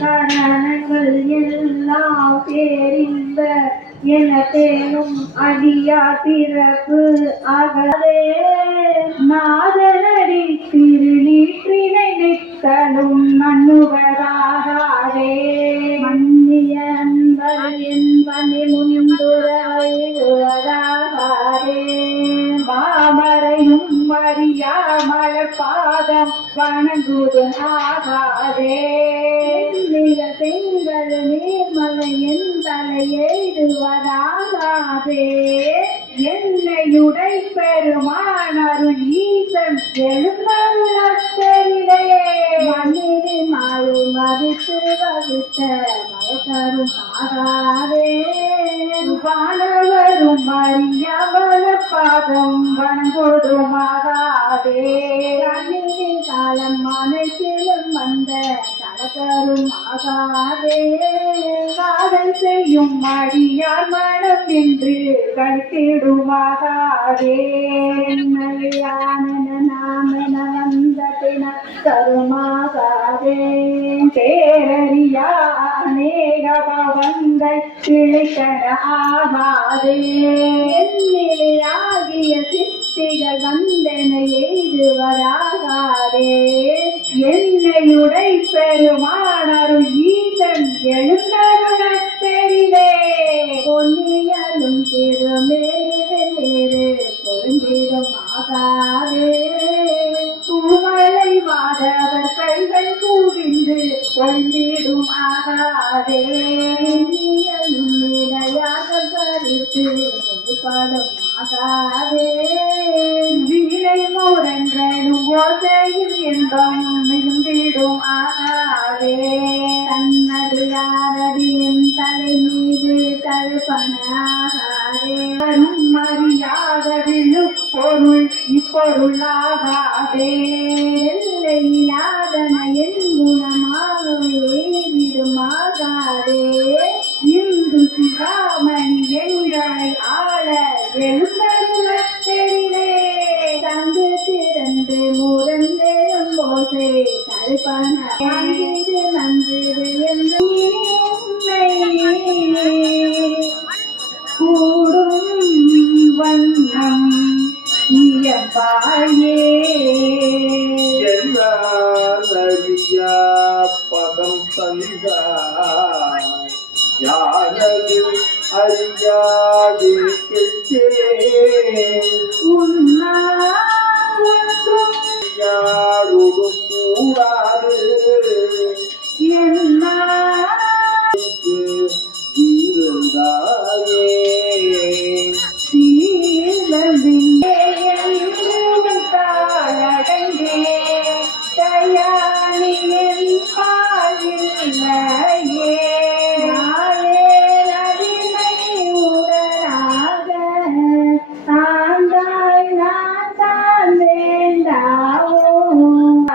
கரணங்கள் எல்லாம் பேரின்ப என தேனும் அடியா பிறப்பு அகலே நாதனடி திருநீற்றினை நித்தலும் நண்ணுவதாகாதே மன்னிய அன்பர் என்பனை முந்துரைவதாகாதே மாமரையும் மறியாமல பாதம் வணங்குவது ஆகாதே மிக பெண்கள் நீர்மலை என் தலையெழுவதாகாதே என்னையுடை பெருமானருள் ஈசன் எழுந்தருளே மண்ணினி மாறு மதித்து வகுத்த மயக்கரும் ஆகாதே வானவரும் அறியவல பாதம் வணங்குவதுமாகாதே கண்ணினி காலம் அனைத்திலும் வந்த கடகரும் ஆகாதே காதல் செய்யும் அடியார் மனம் என்று கழித்திடுமாகாதே நாமென வந்த பின கருமாகாதே பேரறியா அநேக பவங்கள் கிளைக்கட ஆகாதே ஆகிய சித்திகள் வந்தென எய்துவராகாதே என்னையுடை பெருமானருள் ஈசன் எழுந்தருளே பொன்னியலும் திருமேறு பொருந்திடும் ஆகாதே பூமலை வாதவர் கைகள் கூவிந்து பொருந்திடும் ஆகாதே நீயலும் நிலையாக கருத்து வெளிப்படும் ஆகாதே வீணை முரன்றனும் ஓசையில் இன்பம் மிகுந்திடும் ஆகாதே தன்னது யாரடியின் தலை மீது கல்பனாகாதே மரியாத விழு பொருள் இப்பொருளாகாதே இல்லாதன என் குணமாக ஏறிடுமாகாதே இந்து சிகாமணி எங்களை ஆள எழுந்தருளே தந்து திறந்து முரந்தேறும் போசே கல்பன நன்று என்று கூடும் வண்ணம் இயப்பாயே எல்லாரியா பதம் தந்தார் யாரது அறியாது யாரோடும் கூடாது என்ன இருந்தாயே தாழடங்கே தயானியின் பாலில்லையே நாளே நடிமை உடனாக தாந்தாய் நான் தான் வேண்டாவோ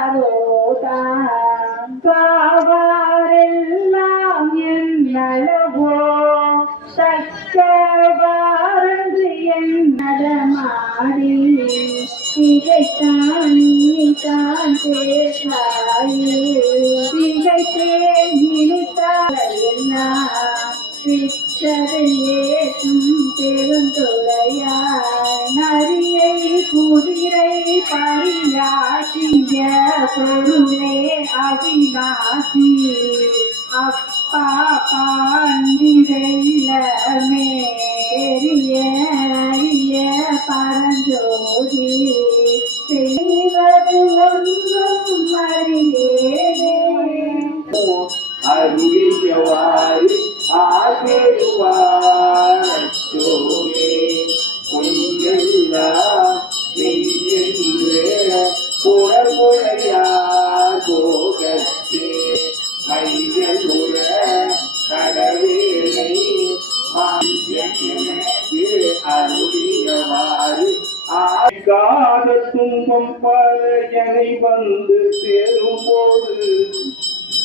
அரோதான் காவாரெல்லாம் என் நலவோ தக்கவாரன்று என் நடமாடி திகைத்தான் நீதான் பேசாயே திகைத்தேன் இனித்தால் எல்லாம் பிச்சரையேற்றும் பெருந்தொலையாய் நரியை குதிரை பரியாற்றிய பொருளே அவிநாசி அப்பா பாண்டிதெல்லமே பெரிய பரஞ்சோதி செய்வது ஒன்றும் அறியேனே அருளியவாய் ஆகேடுவாய் சோமே பொய்யெல்லாம் மெய்யென்று புறமுறையார் போகத்தே மையலுற கடவேலை அருளியவாறு ஆகாத துன்பம் பல எனை வந்து சேரும் போது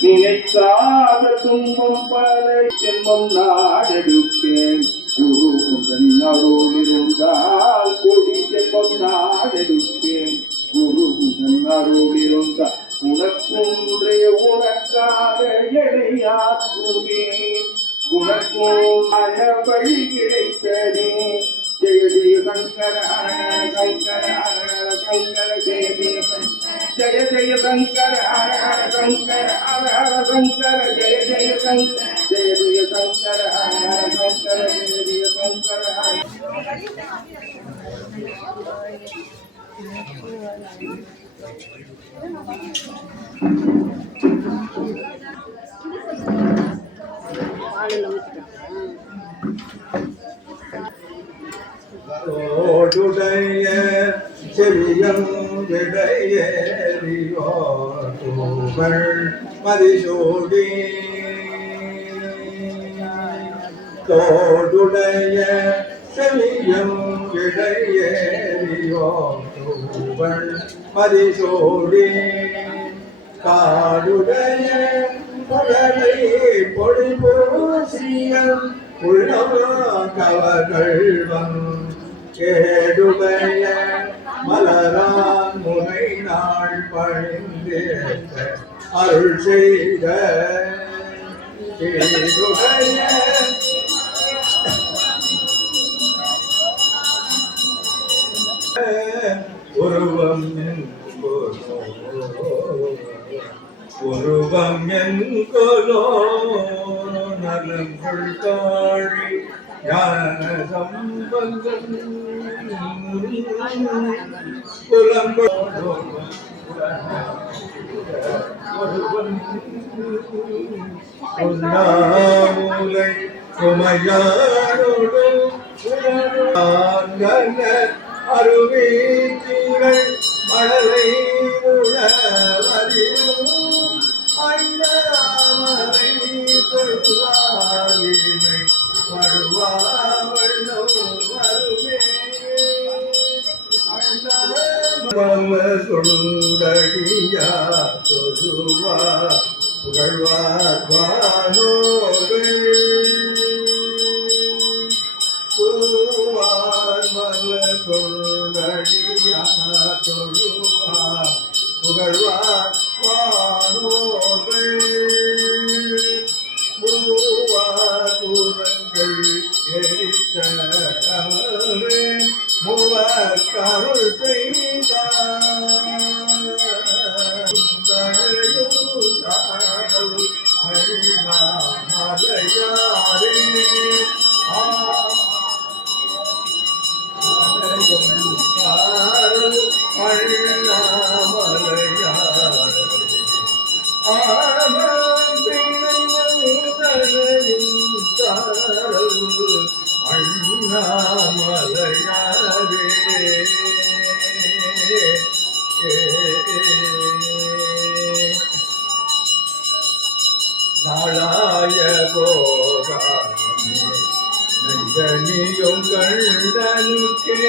நினைக்காத துன்பம் பல ஜென்மம் நாடெடுப்பேன் குரு முதன் அருளிருந்தால் கொடி ஜென்மம் நாடெடுப்பேன் குரு முதன் அருளிருந்தால் உனக்கு ஒன்றே உனக்காக எடையாற்றுவேன் உனக்கும் மனபடி கிடைத்ததே ஜெய ஜெய சங்கர ஹர சங்கர ஹர சங்கர ஜெய ஜெய ஜெய ஜெய சங்கர ஹர சங்கர ஹர சங்கர ஜெய ஜெய சங்கர ஜெய ஜெய சங்கர ஹர சங்கர ஜெய ஜெய சங்கர ஓடுடைய செவியம் விடையேறியோ தூவள் மதிசூடி தோடுடைய செவியம் விடையேறியோ தூவள் மதிசூடி காடுடைய புலனை பொடி பூசியம் கவர்கள் கேடுடைய மலரான் முனை நாள் பணிந்தேற்ற அருள் செய்த கேடுடைய உருவம் உருவம் என்கொலோ நலங்கள் காழி ஞான சம்பந்தம் புல்லாமுலை குமையானோடு அருவீச்சிகள் மழலை உழவரியும் அண்ணாமலை தொழுவாவினை படுவாவண்ணோ வருமே அண்ணாமல தொண்டடியா தொழுவா புகழ்வார் வானோர்கள் மல தொண்டடியா தொழுவா புகழ்வார் வானோர்கள் மூவாதுரங்கள் எரித்த மூவக்கருள் மலையாரே நாளாய போகாமே நஞ்சனியும் கண்டனுக்கே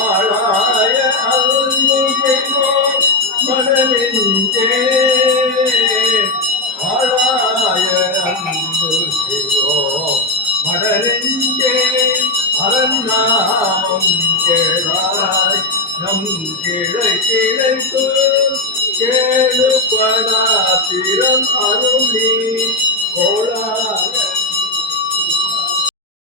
ஆளாய அன்பு செய்வோம் மனநெஞ்சே ஆளாய அன்பு செய்வோம் மனநெஞ்சே அரண்நாமம் கேளாய் நம் கிளை கிளைக்கு கேளுபடா திறம் அருளி கோளாக